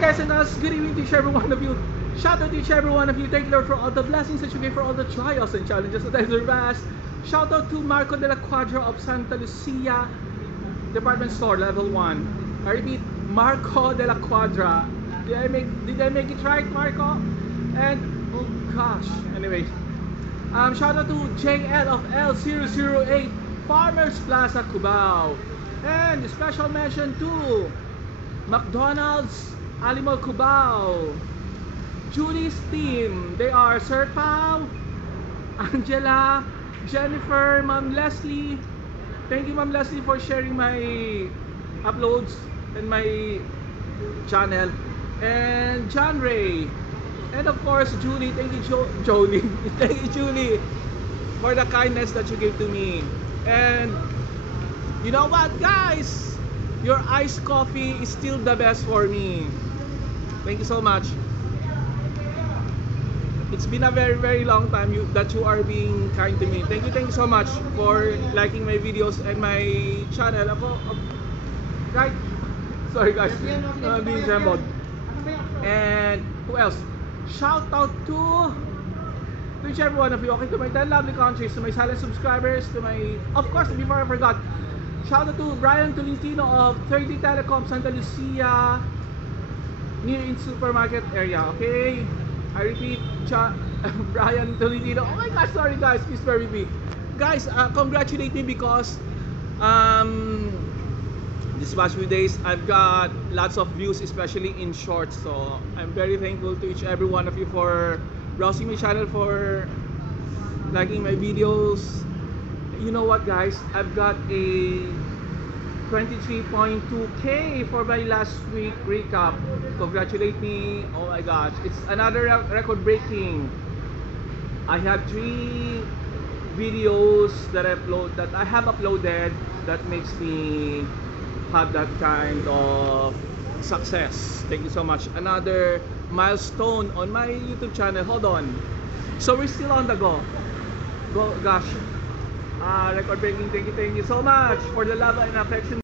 Alright guys, and good evening to each every one of you. Shout out to each every one of you. Thank you Lord for all the blessings that you gave, for all the trials and challenges that I surpassed. Shout out to Marco de la Quadra of Santa Lucia Department Store, level 1. I repeat, Marco de la Quadra. Did I make it right, Marco? And oh gosh, anyway. Shout out to JL of L008 Farmers Plaza, Cubao. And special mention to McDonald's Alimol, Cubao. Julie's team, they are Sir Pao, Angela, Jennifer, Ma'am Leslie. Thank you Ma'am Leslie for sharing my uploads and my channel. And John Ray. And of course Julie. Thank you Jolie. Thank you Julie for the kindness that you gave to me. And you know what guys? Your iced coffee is still the best for me. Thank you so much. It's been a very long time that you are being kind to me. Thank you so much for liking my videos and my channel. Right? Sorry guys, being trembled. And who else? Shout out to each every one of you. Okay, to my 10 lovely countries, to my silent subscribers, to my, of course, before I forgot, shout out to Brian Tolentino of 30 Telecom, Santa Lucia, near in supermarket area. Okay, I repeat, Brian Tolentino. Oh my gosh, sorry guys, please bear with me. Guys, congratulate me because this past few days I've got lots of views, especially in shorts. So I'm very thankful to each every one of you for browsing my channel, for liking my videos. You know what guys, I've got a 23.2k for my last week recap. Congratulate me. Oh my gosh, it's another record breaking. I have 3 videos that I have uploaded that makes me have that kind of success. Thank you so much. Another milestone on my YouTube channel. Hold on, so we're still on the go. Gosh, record breaking. Thank you so much for the love and affection.